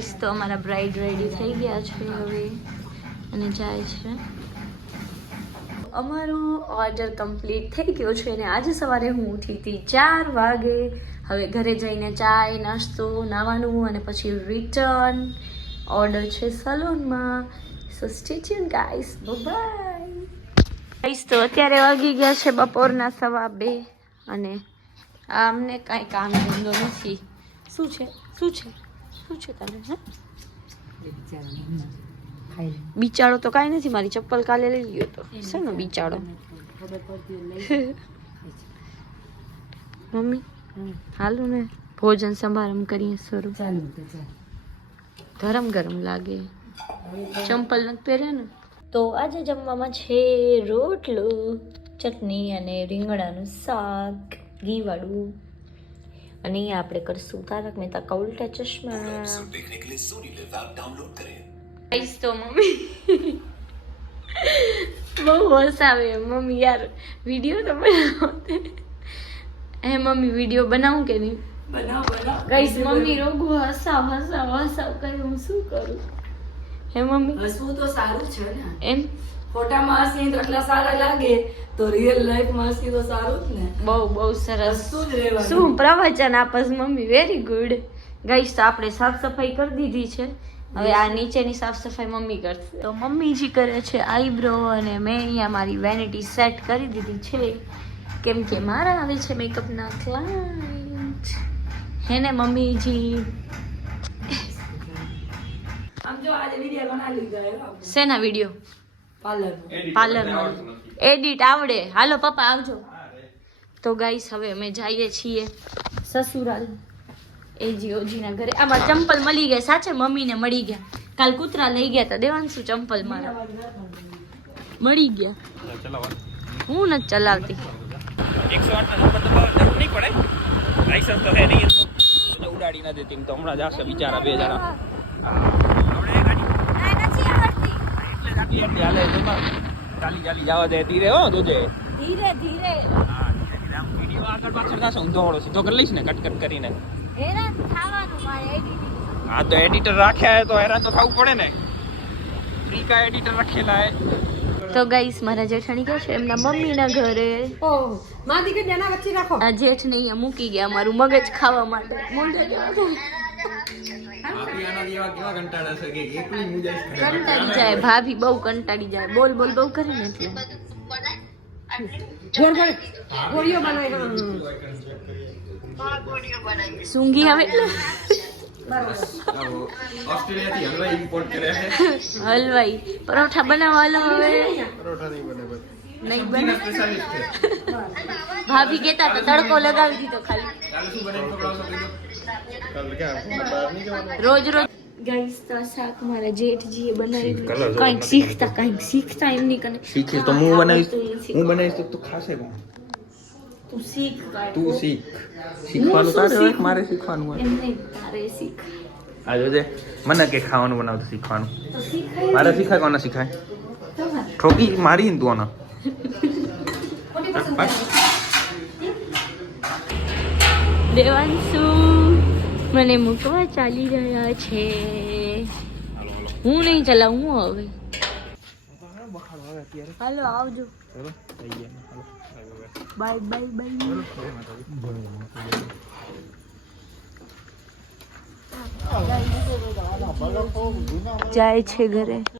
Guys તો અમારા bride ready થઈ ગયા છે હવે અને જાય છે. અમારો ઓર્ડર કમ્પ્લીટ થઈ ગયો છે અને આજે સવારે હું ઉઠી હતી 4 વાગે. હવે ઘરે જઈને ચાય નાસ્તો નાવાનું અને પછી રિટર્ન. ઓર્ડર છે સલોનમાં. So stay tuned guys. Bye guys. તો અત્યારે વાગી ગયા છે બપોરના 2:15 અને અમને કાંઈ કામ ધંધો નથી. શું છે તને? બિચારો તો કાંઈ નથી. મારી ચપ્પલ કાલે લઈ ગયો તો. શેનો બિચારો? મમ્મી હાલો ને ભોજન સમારંભ કરીએ શરૂ. ગરમ લાગે. ચંપલ નથી પહેર્યા ને. તો આજે જમવામાં છે રોટલો, ચટણી અને રીંગણાનું શાક ઘીવાળું. અને અહીંયા આપણે કરશું તારક મહેતા કા ઉલ્ટા ચશ્મા. તો મમ્મી બહુ હસાવે. મમ્મી યાર વિડીયો તો બનાવતે. હે મમ્મી વિડીયો બનાવું કે નહીં? બનાવ ગાઈસ. મમ્મી રોગો હસાવ કરે. હું શું કરું? હે મમ્મી હસવું તો સારું છે ને. એમ ફોટામાં હસી તો એટલા સારા લાગે તો રિયલ લાઈફમાં હસી તો સારું જ ને. બહુ સરસ. શું પ્રવચન આપસ મમ્મી. Very good guys. તો આપણે સાફ સફાઈ કરી દીધી છે. હવે આ નીચેની સાફ સફાઈ મમ્મી કરશે. તો મમ્મીજી કરે છે આઈબ્રો અને મેં અહીંયા મારી વેનિટી સેટ કરી દીધી છે કેમ કે મારા આવે છે મેકઅપના ક્લાયન્ટ. હે ને મમ્મીજી? આમ જો આજે વિડિયો બનાવી લીધો. શેના વિડિયો? પાર્લર એડિટ આવડે. હાલો પપ્પા આવજો. તો ગાઈસ હવે અમે જઈએ છીએ સસુરાલ એજીઓજીના ઘરે. આમાં ચંપલ મળી ગયા. સાચે મમ્મીને મળી ગયા. કાલ કૂતરા લઈ ગયા હતા. દેવાંશુ ચંપલ મારા મળી ગયા. હું નથી ચલાવતી. 108 નંબર દબાવવા નહીં પડે. લાયસન્સ તો હે નહીં તો ઉડાડી ના દેતી. તો હમણાં જાશે બિચારા બે જણા. ચાલી જવા દે. ધીરે હો જોજે. ધીરે વિડીયો આગળ પાછળ થશે. હું થોડો સીધો કરી લઈશ ને કટ કરીને. હેરાન થવાનું મારે એડિટિંગ. હા તો એડિટર રાખ્યા તો હેરાન તો થવું પડે ને. ફ્રી કા એડિટર રાખેલા હે. તો ગાઈસ મારા જેઠાણી ગયા છે એમના મમ્મીના ઘરે. ઓહ માં દીકરી નાના વચ્ચે રાખો. આ જેઠને અહીંયા મૂકી ગયા મારું મગજ ખાવા માટે. મોઢે કંટાળી જાય. ભાભી બહુ કંટાળી જાય. બોલ બહુ કરે ને એટલે ગોળીઓ બનાવી. સૂંઘી આવે એટલે ઓસ્ટ્રેલિયાથી હલવાઈ ઇમ્પોર્ટ કર્યા છે. હલવાઈ પરોઠા બનાવવા હલો. હવે નહીં બને. ભાભી કહેતા તો તડકો લગાવી દીધો ખાલી. રોજ ગાઈસ તો શાક મારા જેઠજીએ બનાવી દીધું. કંઈક શીખતા એમની કને શીખે તો હું બનાવીશ તો તું ખાશે કોણ? તું શીખ. શીખવાનું તારે. મારે શીખવાનું હોય. એમ નહીં તારે શીખ. આ જોજે મને કે ખાવાનું બનાવતું શીખવાનું. તો શીખાય. મારે શીખાય કોને શીખાય? તમારે ઠોકી મારી તું આના. દેવાંશુ મને મૂકવા ચાલી રહ્યા છે. હું નહીં ચલાવું. હું હવે હાલો આવજો. બાય. જાય છે ઘરે.